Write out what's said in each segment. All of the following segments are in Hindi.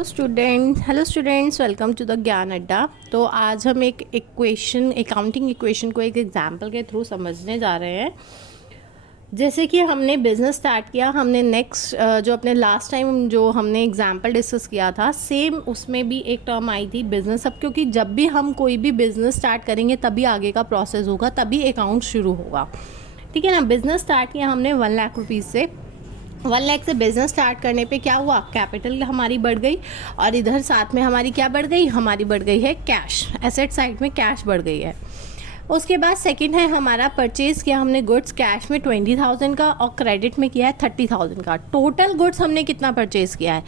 Hello students, welcome to the Gyan Adda. तो आज हम एक अकाउंटिंग इक्वेशन को एक एग्जांपल के थ्रू समझने जा रहे हैं। जैसे कि हमने बिज़नेस स्टार्ट किया, हमने नेक्स्ट जो अपने लास्ट टाइम जो हमने एग्जांपल डिस्कस किया था, सेम उसमें भी एक टर्म आई थी बिज़नेस। अब क्योंकि जब भी हम कोई भी बिज़नेस स्टार्ट करेंगे तभी आगे का प्रोसेस होगा, तभी अकाउंट शुरू होगा, ठीक है ना। बिज़नेस स्टार्ट किया हमने 1 लाख रुपीज़ से। 1 लाख से बिज़नेस स्टार्ट करने पे क्या हुआ, कैपिटल हमारी बढ़ गई, और इधर साथ में हमारी क्या बढ़ गई, हमारी बढ़ गई है कैश। एसेट साइड में कैश बढ़ गई है। उसके बाद सेकंड है हमारा परचेज़ किया हमने गुड्स कैश में 20,000 का, और क्रेडिट में किया है 30,000 का। टोटल गुड्स हमने कितना परचेज़ किया है।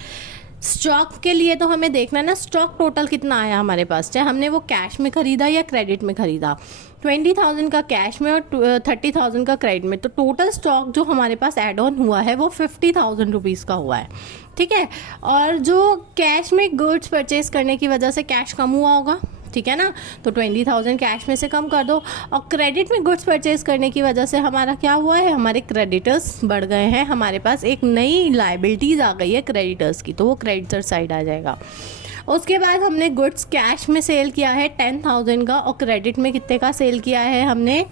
स्टॉक के लिए तो हमें देखना है ना, स्टॉक टोटल कितना आया हमारे पास, चाहे हमने वो कैश में ख़रीदा या क्रेडिट में ख़रीदा। 20,000 का कैश में और 30,000 का क्रेडिट में, तो टोटल स्टॉक जो हमारे पास ऐड ऑन हुआ है वो 50,000 रुपीज़ का हुआ है, ठीक है। और जो कैश में गुड्स परचेज करने की वजह से कैश कम हुआ होगा, ठीक है ना, तो 20,000 कैश में से कम कर दो। और क्रेडिट में गुड्स परचेज करने की वजह से हमारा क्या हुआ है, हमारे क्रेडिटर्स बढ़ गए हैं, हमारे पास एक नई लायबिलिटीज़ आ गई है क्रेडिटर्स की, तो वो क्रेडिटर साइड आ जाएगा। उसके बाद हमने गुड्स कैश में सेल किया है 10,000 का, और क्रेडिट में कितने का सेल किया है हमने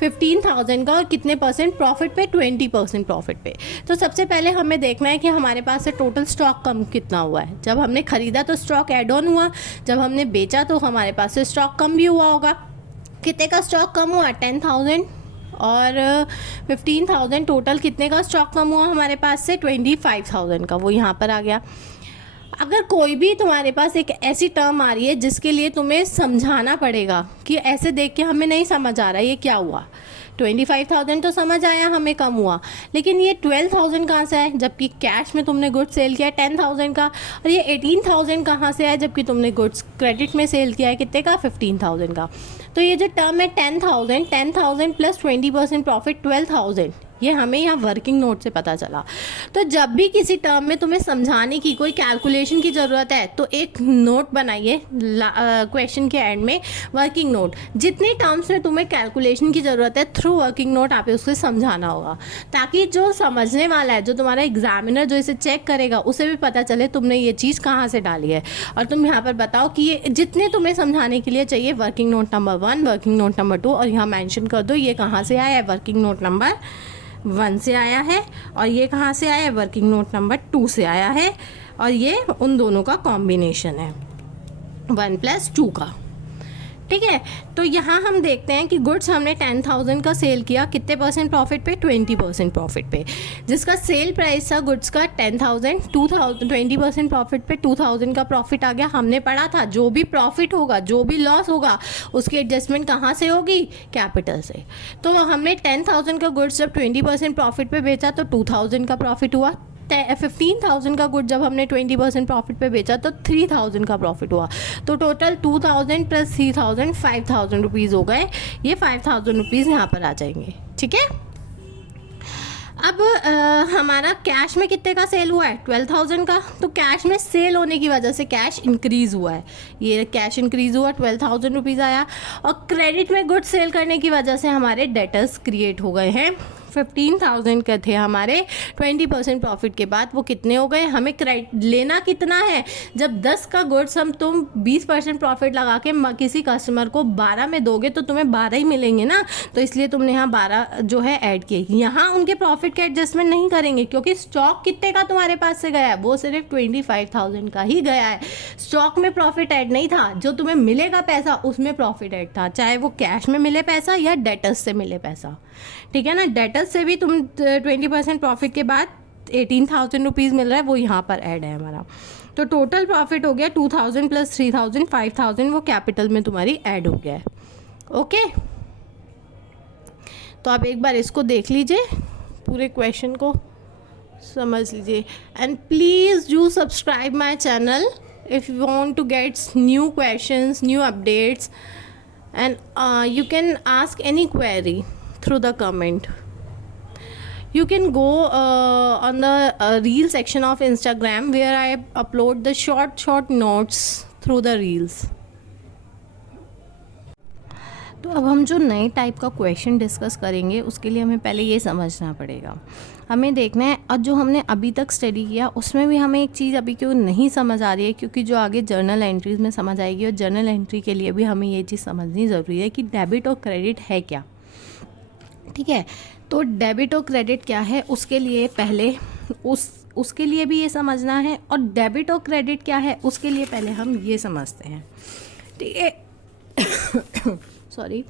15,000 का, और कितने परसेंट प्रॉफिट पे, 20% प्रॉफिट पे। तो सबसे पहले हमें देखना है कि हमारे पास से टोटल स्टॉक कम कितना हुआ है। जब हमने ख़रीदा तो स्टॉक ऐड ऑन हुआ, जब हमने बेचा तो हमारे पास से स्टॉक कम भी हुआ होगा। कितने का स्टॉक कम हुआ, 10,000 और 15,000, टोटल कितने का स्टॉक कम हुआ हमारे पास से, 25,000 का, वो यहाँ पर आ गया। अगर कोई भी तुम्हारे पास एक ऐसी टर्म आ रही है जिसके लिए तुम्हें समझाना पड़ेगा कि ऐसे देख के हमें नहीं समझ आ रहा ये क्या हुआ, 25,000 तो समझ आया हमें कम हुआ, लेकिन ये 12,000 कहाँ से आए, जबकि कैश में तुमने गुड्स सेल किया है 10,000 का, और ये 18,000 कहाँ से आए, जबकि तुमने गुड्स क्रेडिट में सेल किया है कितने का, 15,000 का। तो ये जो टर्म है 10,000 प्लस 20% प्रॉफिट 12,000, ये हमें यहाँ वर्किंग नोट से पता चला। तो जब भी किसी टर्म में तुम्हें समझाने की कोई कैलकुलेशन की ज़रूरत है तो एक नोट बनाइए क्वेश्चन के एंड में, वर्किंग नोट। जितनी टर्म्स में तुम्हें कैलकुलेशन की ज़रूरत है, थ्रू वर्किंग नोट आप उसको समझाना होगा, ताकि जो समझने वाला है, जो तुम्हारा एग्जामिनर जो इसे चेक करेगा, उसे भी पता चले तुमने ये चीज़ कहाँ से डाली है। और तुम यहाँ पर बताओ कि ये जितने तुम्हें समझाने के लिए चाहिए, working note number 1, working note number 2, और यहाँ मैंशन कर दो ये कहाँ से आया है, वर्किंग नोट नंबर 1 से आया है, और ये कहाँ से आया है, वर्किंग नोट नंबर 2 से आया है, और ये उन दोनों का कॉम्बिनेशन है 1 + 2 का, ठीक है। तो यहाँ हम देखते हैं कि गुड्स हमने 10,000 का सेल किया, कितने परसेंट प्रॉफिट पे, 20% प्रॉफिट पे। जिसका सेल प्राइस था गुड्स का 10,000, 20% प्रॉफिट पे 2,000 का प्रॉफिट आ गया। हमने पढ़ा था जो भी प्रॉफिट होगा, जो भी लॉस होगा, उसकी एडजस्टमेंट कहाँ से होगी, कैपिटल से। तो हमने 10,000 का गुड्स जब 20% प्रॉफिट पे बेचा तो 2,000 का प्रॉफिट हुआ। 15,000 का गुड जब हमने 20% प्रॉफिट पे बेचा तो 3,000 का प्रॉफिट हुआ। तो टोटल 2,000 + 3,000 5,000 रुपीज़ हो गए। ये 5,000 रुपीज़ यहाँ पर आ जाएंगे, ठीक है। अब हमारा कैश में कितने का सेल हुआ है, 12,000 का। तो कैश में सेल होने की वजह से कैश इंक्रीज़ हुआ है, ये कैश इंक्रीज़ हुआ, 12,000 रुपीज़ आया। और क्रेडिट में गुड सेल करने की वजह से हमारे डेटर्स क्रिएट हो गए हैं। 15,000 के थे हमारे, 20% प्रॉफिट के बाद वो कितने हो गए, हमें क्रेडिट लेना कितना है। जब 10 का गुड्स तुम 20% प्रॉफिट लगा के किसी कस्टमर को 12 में दोगे तो तुम्हें 12 ही मिलेंगे ना, तो इसलिए तुमने यहाँ 12 जो है ऐड किए। यहाँ उनके प्रॉफिट के एडजस्टमेंट नहीं करेंगे, क्योंकि स्टॉक कितने का तुम्हारे पास से गया है, वो सिर्फ 25,000 का ही गया है। स्टॉक में प्रॉफिट ऐड नहीं था, जो तुम्हें मिलेगा पैसा उसमें प्रॉफिट ऐड था, चाहे वो कैश में मिले पैसा या डेटर्स से मिले पैसा, ठीक है ना। डेटर्स से भी तुम 20% प्रॉफिट के बाद 18,000 रुपीज़ मिल रहा है, वो यहाँ पर ऐड है हमारा। तो टोटल प्रॉफिट हो गया 2,000 + 3,000 5,000, वो कैपिटल में तुम्हारी ऐड हो गया है, ओके। तो आप एक बार इसको देख लीजिए, पूरे क्वेश्चन को समझ लीजिए, and please do subscribe my channel if you want to get new questions, new updates, and you can ask any query through the comment. You can go on the reel section of Instagram where I upload the short notes through the reels. तो अब हम जो नए टाइप का क्वेश्चन डिस्कस करेंगे उसके लिए हमें पहले ये समझना पड़ेगा, हमें देखना है। और जो हमने अभी तक स्टडी किया उसमें भी हमें एक चीज़ अभी क्यों नहीं समझ आ रही है, क्योंकि जो आगे जर्नल एंट्रीज़ में समझ आएगी, और जर्नल एंट्री के लिए भी हमें ये चीज़ समझनी ज़रूरी है कि डेबिट और क्रेडिट है क्या। ठीक है, तो डेबिट और क्रेडिट क्या है उसके लिए पहले उसके लिए भी ये समझना है, और डेबिट और क्रेडिट क्या है उसके लिए पहले हम ये समझते हैं। ठीक है सॉरी।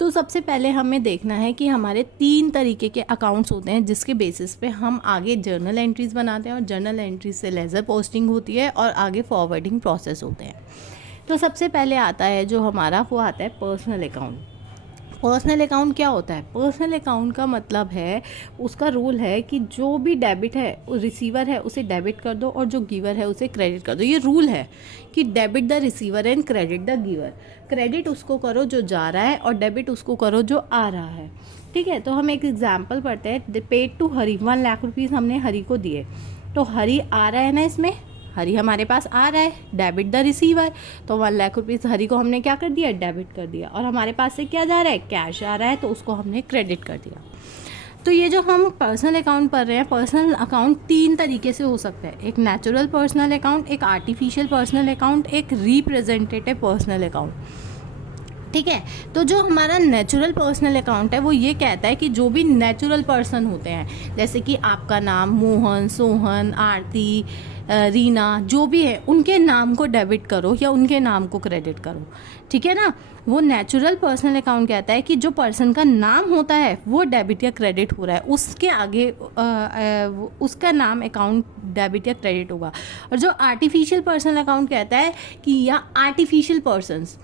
तो सबसे पहले हमें देखना है कि हमारे 3 तरीके के अकाउंट्स होते हैं जिसके बेसिस पे हम आगे जर्नल एंट्रीज़ बनाते हैं, और जर्नल एंट्रीज से लेज़र पोस्टिंग होती है और आगे फॉरवर्डिंग प्रोसेस होते हैं। तो सबसे पहले आता है जो हमारा, वो आता है पर्सनल अकाउंट। पर्सनल अकाउंट क्या होता है? पर्सनल अकाउंट का मतलब है, उसका रूल है कि जो भी डेबिट है, रिसीवर है उसे डेबिट कर दो, और जो गिवर है उसे क्रेडिट कर दो। ये रूल है कि debit the receiver and credit the giver. Credit उसको करो जो जा रहा है, और डेबिट उसको करो जो आ रहा है। ठीक है, तो हम एक एग्जाम्पल पढ़ते हैं। Paid to Hari 1 lakh rupees हमने हरी को दिए, तो हरी आ रहा है ना, इसमें हरी हमारे पास आ रहा है, डेबिट द रिसीवर। तो 1 लाख रुपीज़ हरी को हमने क्या कर दिया, डेबिट कर दिया, और हमारे पास से क्या जा रहा है, कैश आ रहा है, तो उसको हमने क्रेडिट कर दिया। तो ये जो हम पर्सनल अकाउंट पढ़ रहे हैं, पर्सनल अकाउंट 3 तरीके से हो सकता है। एक नेचुरल पर्सनल अकाउंट, एक आर्टिफिशियल पर्सनल अकाउंट, एक रिप्रेजेंटेटिव पर्सनल अकाउंट। ठीक है, तो जो हमारा नेचुरल पर्सनल अकाउंट है वो ये कहता है कि जो भी नेचुरल पर्सन होते हैं, जैसे कि आपका नाम मोहन, सोहन, आरती, रीना, जो भी है, उनके नाम को डेबिट करो या उनके नाम को क्रेडिट करो। ठीक है ना, वो नेचुरल पर्सनल अकाउंट कहता है कि जो पर्सन का नाम होता है वो डेबिट या क्रेडिट हो रहा है, उसके आगे उसका नाम अकाउंट डेबिट या क्रेडिट होगा। और जो आर्टिफिशियल पर्सनल अकाउंट कहता है कि या आर्टिफिशियल पर्सनस,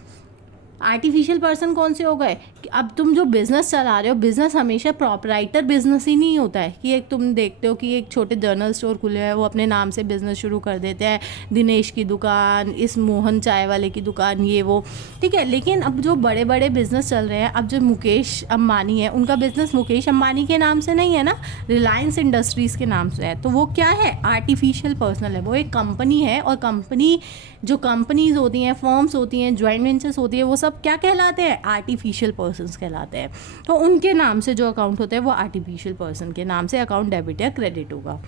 आर्टिफिशियल पर्सन कौन से हो गए कि अब तुम जो बिज़नेस चला रहे हो, बिज़नेस हमेशा प्रॉपराइटर बिज़नेस ही नहीं होता है कि एक तुम देखते हो कि एक छोटे जर्नल स्टोर खुले हैं, वो अपने नाम से बिज़नेस शुरू कर देते हैं, दिनेश की दुकान, इस मोहन चाय वाले की दुकान, ये वो। ठीक है, लेकिन अब जो बड़े बड़े बिज़नेस चल रहे हैं, अब जो मुकेश अंबानी है, उनका बिज़नेस मुकेश अंबानी के नाम से नहीं है ना, रिलायंस इंडस्ट्रीज़ के नाम से है। तो वो क्या है, आर्टिफिशियल पर्सनल है, वो एक कंपनी है। और कंपनी, जो कंपनीज होती हैं, फर्म्स होती हैं, जॉइंट वेंचर्स होती है, वो सब क्या कहलाते हैं, आर्टिफिशियल पर्सन्स कहलाते हैं। तो उनके नाम से जो अकाउंट होता है वो आर्टिफिशियल पर्सन के नाम से अकाउंट डेबिट या क्रेडिट होगा।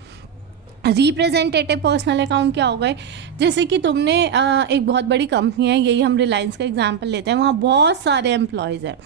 रिप्रेजेंटेटिव पर्सनल अकाउंट क्या हो गए, जैसे कि तुमने एक बहुत बड़ी कंपनी है, यही हम रिलायंस का एग्जांपल लेते हैं, वहाँ बहुत सारे एम्प्लॉयज़ हैं।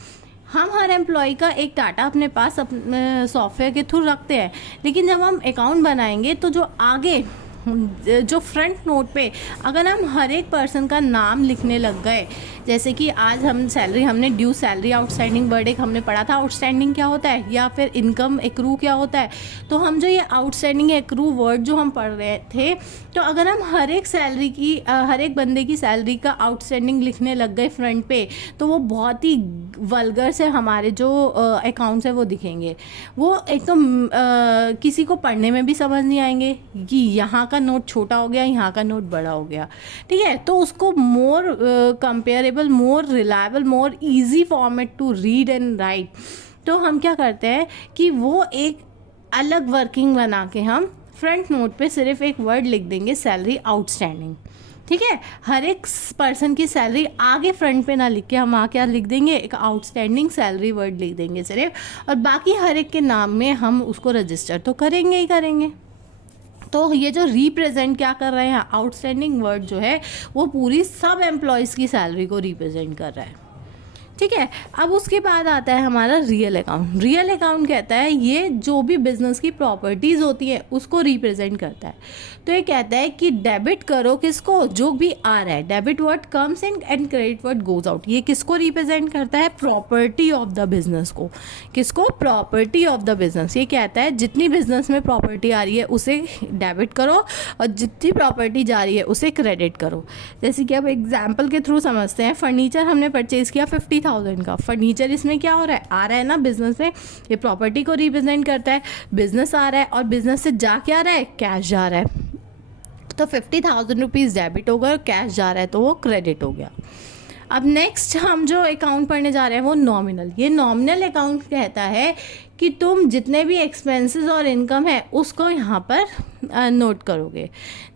हम हर एम्प्लॉय का एक डाटा अपने पास सॉफ्टवेयर के थ्रू रखते हैं, लेकिन जब हम अकाउंट बनाएंगे तो जो आगे जो फ्रंट नोट पे अगर हम हर एक पर्सन का नाम लिखने लग गए, जैसे कि आज हम सैलरी, हमने ड्यू सैलरी आउटस्टैंडिंग वर्ड एक हमने पढ़ा था, आउटस्टैंडिंग क्या होता है, या फिर इनकम एक्रू क्या होता है। तो हम जो ये आउटस्टैंडिंग एक्रू वर्ड जो हम पढ़ रहे थे, तो अगर हम हर एक सैलरी की हर एक बंदे की सैलरी का आउटस्टैंडिंग लिखने लग गए फ्रंट पे, तो वो बहुत ही वल्गर से हमारे जो अकाउंट्स है वो दिखेंगे। वो एक तो किसी को पढ़ने में भी समझ नहीं आएंगे कि यहाँ का नोट छोटा हो गया, यहाँ का नोट बड़ा हो गया। ठीक है, तो उसको more comparable, more reliable, more easy format to read and write, तो हम क्या करते हैं कि वो एक अलग वर्किंग बना के हम फ्रंट नोट पे सिर्फ एक वर्ड लिख देंगे, सैलरी आउटस्टैंडिंग। ठीक है, हर एक पर्सन की सैलरी आगे फ्रंट पे ना लिख के हम वहाँ क्या लिख देंगे, एक आउटस्टैंडिंग सैलरी वर्ड लिख देंगे सिर्फ, और बाकी हर एक के नाम में हम उसको रजिस्टर तो करेंगे ही करेंगे। तो ये जो रिप्रेजेंट क्या कर रहे हैं, आउटस्टैंडिंग वर्ड जो है वो पूरी सब एम्प्लॉयज़ की सैलरी को रिप्रेजेंट कर रहा है। ठीक है, अब उसके बाद आता है हमारा रियल अकाउंट। रियल अकाउंट कहता है ये जो भी बिजनेस की प्रॉपर्टीज़ होती है उसको रिप्रेजेंट करता है। तो ये कहता है कि डेबिट करो किसको, जो भी आ रहा है, debit word comes in and credit word goes out. ये किसको रिप्रेजेंट करता है, प्रॉपर्टी ऑफ द बिजनेस को। किसको, प्रॉपर्टी ऑफ द बिजनेस। ये कहता है जितनी बिजनेस में प्रॉपर्टी आ रही है उसे डेबिट करो, और जितनी प्रॉपर्टी जा रही है उसे क्रेडिट करो। जैसे कि अब एग्जाम्पल के थ्रू समझते हैं, फर्नीचर हमने परचेज़ किया 50,000 का। फर्नीचर इसमें क्या हो रहा है, आ रहा है ना बिजनेस में, ये प्रॉपर्टी को रिप्रेजेंट करता है। बिजनेस आ रहा है और बिजनेस से जा क्या रहा है, कैश जा रहा है, तो 50,000 रुपीज़ डेबिट हो गए, और कैश जा रहा है तो वो क्रेडिट हो गया। अब नेक्स्ट हम जो अकाउंट पढ़ने जा रहे हैं वो नॉमिनल। ये नॉमिनल अकाउंट कहता है कि तुम जितने भी एक्सपेंसेस और इनकम है उसको यहाँ पर नोट करोगे।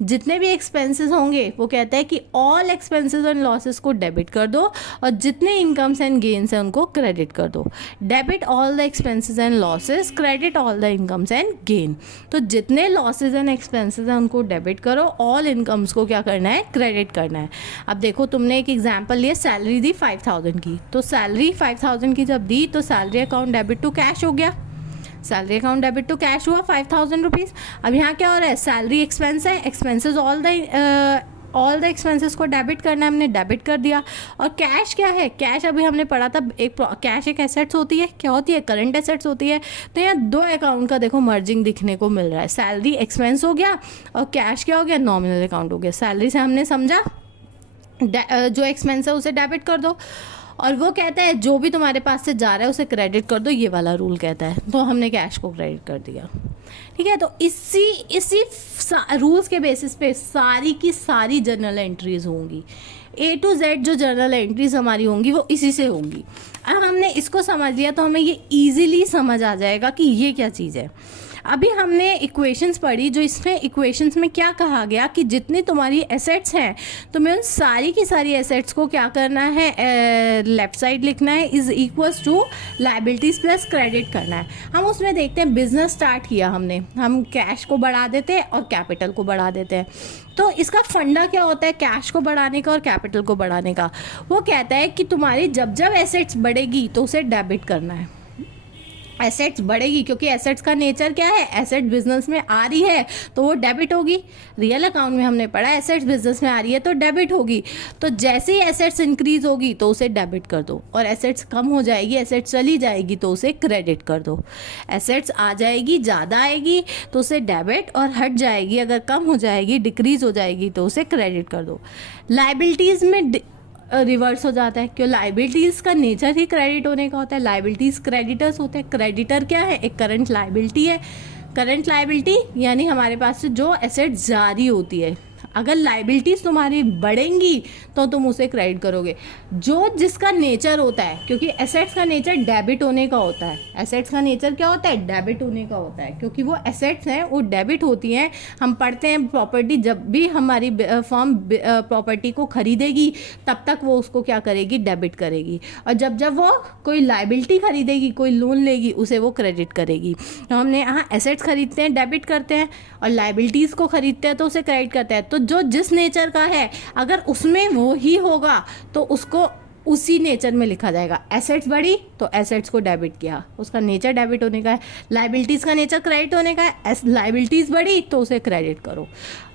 जितने भी एक्सपेंसेस होंगे वो कहता है कि ऑल एक्सपेंसेस एंड लॉसेस को डेबिट कर दो और जितने इनकम्स एंड गेन्स हैं उनको क्रेडिट कर दो। Debit all the expenses and losses, credit all the incomes and gain. तो जितने लॉसेज एंड एक्सपेंसेस हैं उनको डेबिट करो, ऑल इनकम्स को क्या करना है, क्रेडिट करना है। अब देखो तुमने एक एग्जाम्पल लिया, सैलरी दी 5000 की, तो सैलरी 5000 की जब दी तो salary account debit to cash हो गया, salary account debit to cash हुआ 5000 रुपीज़। अब यहाँ क्या हो रहा है, सैलरी एक्सपेंस है, एक्सपेंसेस ऑल द एक्सपेंसेस को डेबिट करना है, हमने डेबिट कर दिया। और कैश क्या है, कैश अभी हमने पढ़ा था, कैश एक एसेट्स होती है, क्या होती है, करंट एसेट्स होती है। तो यहाँ दो अकाउंट का देखो मर्जिंग दिखने को मिल रहा है, सैलरी एक्सपेंस हो गया और कैश क्या हो गया, नॉमिनल अकाउंट हो गया। सैलरी से हमने समझा जो एक्सपेंस है उसे डेबिट कर दो, और वो कहता है जो भी तुम्हारे पास से जा रहा है उसे क्रेडिट कर दो, ये वाला रूल कहता है। तो हमने कैश को क्रेडिट कर दिया, ठीक है। तो इसी रूल्स के बेसिस पे सारी की सारी जर्नल एंट्रीज होंगी, A to Z जो जर्नल एंट्रीज हमारी होंगी वो इसी से होंगी। अब हमने इसको समझ लिया तो हमें ये ईजिली समझ आ जाएगा कि ये क्या चीज़ है। अभी हमने इक्वेशंस पढ़ी, जो इसमें इक्वेशंस में क्या कहा गया कि जितनी तुम्हारी एसेट्स हैं तुम्हें उन सारी की सारी एसेट्स को क्या करना है, लेफ्ट साइड लिखना है, is equals to liabilities plus credit करना है। हम उसमें देखते हैं बिजनेस स्टार्ट किया हमने, हम कैश को बढ़ा देते हैं और कैपिटल को बढ़ा देते हैं। तो इसका फंडा क्या होता है कैश को बढ़ाने का और कैपिटल को बढ़ाने का, वो कहता है कि तुम्हारी जब जब एसेट्स बढ़ेगी तो उसे डेबिट करना है। एसेट्स बढ़ेगी क्योंकि एसेट्स का नेचर क्या है, एसेट बिजनेस में आ रही है तो वो डेबिट होगी। रियल अकाउंट में हमने पढ़ा एसेट्स बिजनेस में आ रही है तो डेबिट होगी। तो जैसे ही एसेट्स इंक्रीज होगी तो उसे डेबिट कर दो, और एसेट्स कम हो जाएगी, एसेट्स चली जाएगी तो उसे क्रेडिट कर दो। एसेट्स आ जाएगी, ज़्यादा आएगी तो उसे डेबिट, और हट जाएगी अगर कम हो जाएगी, डिक्रीज हो जाएगी तो उसे क्रेडिट कर दो। लायबिलिटीज़ में रिवर्स हो जाता है, क्यों, लाइबिलिटीज़ का नेचर ही क्रेडिट होने का होता है। लाइबिलिटीज़ क्रेडिटर्स होते हैं। क्रेडिटर क्या है, एक करंट लाइबिलिटी है। करंट लाइबिलिटी यानी हमारे पास से जो एसेट जारी होती है, अगर लाइबिलिटीज़ तुम्हारी बढ़ेंगी तो तुम उसे क्रेडिट करोगे। जो जिसका नेचर होता है, क्योंकि एसेट्स का नेचर डेबिट होने का होता है। एसेट्स का नेचर क्या होता है, डेबिट होने का होता है, क्योंकि वो एसेट्स हैं वो डेबिट होती हैं। हम पढ़ते हैं प्रॉपर्टी, जब भी हमारी फर्म प्रॉपर्टी को खरीदेगी तब तक वो उसको क्या करेगी, डेबिट करेगी, और जब जब वो कोई लाइबिलिटी खरीदेगी, कोई लोन लेगी, उसे वो क्रेडिट करेगी। तो हमने यहाँ एसेट्स खरीदते हैं डेबिट करते हैं, और लाइबिलिटीज़ को खरीदते हैं तो उसे क्रेडिट करते हैं। तो जो जिस नेचर का है अगर उसमें वो ही होगा तो उसको उसी नेचर में लिखा जाएगा। एसेट्स बढ़ी तो एसेट्स को डेबिट किया, उसका नेचर डेबिट होने का है। लाइबिलिटीज़ का नेचर क्रेडिट होने का है, लाइबिलिटीज़ बढ़ी तो उसे क्रेडिट करो,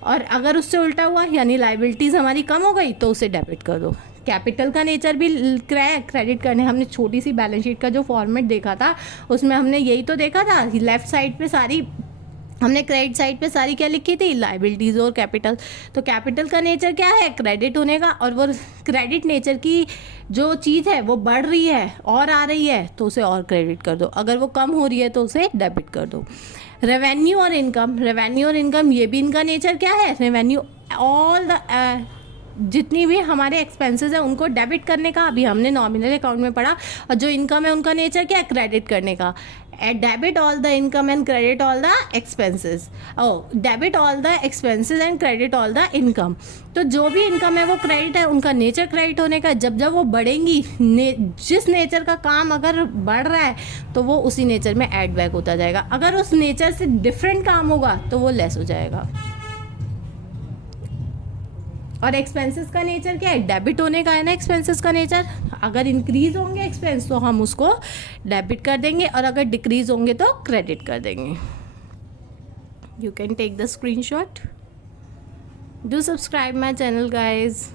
और अगर उससे उल्टा हुआ यानी लाइबिलिटीज़ हमारी कम हो गई तो उसे डेबिट कर दो। कैपिटल का नेचर भी क्रेडिट करने, हमने छोटी सी बैलेंस शीट का जो फॉर्मेट देखा था उसमें हमने यही तो देखा था, लेफ्ट साइड पे सारी हमने क्रेडिट साइड पे सारी क्या लिखी थी, लाइबिलिटीज़ और कैपिटल। तो कैपिटल का नेचर क्या है, क्रेडिट होने का, और वो क्रेडिट नेचर की जो चीज़ है वो बढ़ रही है और आ रही है तो उसे और क्रेडिट कर दो, अगर वो कम हो रही है तो उसे डेबिट कर दो। रेवेन्यू और इनकम, रेवेन्यू और इनकम ये भी इनका नेचर क्या है, रेवेन्यू ऑल द जितनी भी हमारे एक्सपेंसेस हैं उनको डेबिट करने का, अभी हमने नॉमिनल अकाउंट में पढ़ा, और जो इनकम है उनका नेचर क्या है, क्रेडिट करने का। Debit all the income and credit all the expenses, debit all the expenses and credit all the income. तो जो भी इनकम है वो क्रेडिट है, उनका नेचर क्रेडिट होने का। जब जब वो बढ़ेंगी, जिस नेचर का काम अगर बढ़ रहा है तो वो उसी नेचर में ऐड बैक होता जाएगा, अगर उस नेचर से डिफरेंट काम होगा तो वो लेस हो जाएगा। और एक्सपेंसेस का नेचर क्या है, डेबिट होने का है ना एक्सपेंसेस का नेचर। अगर इंक्रीज होंगे एक्सपेंस तो हम उसको डेबिट कर देंगे, और अगर डिक्रीज होंगे तो क्रेडिट कर देंगे। You can take the screenshot. Do subscribe my channel guys.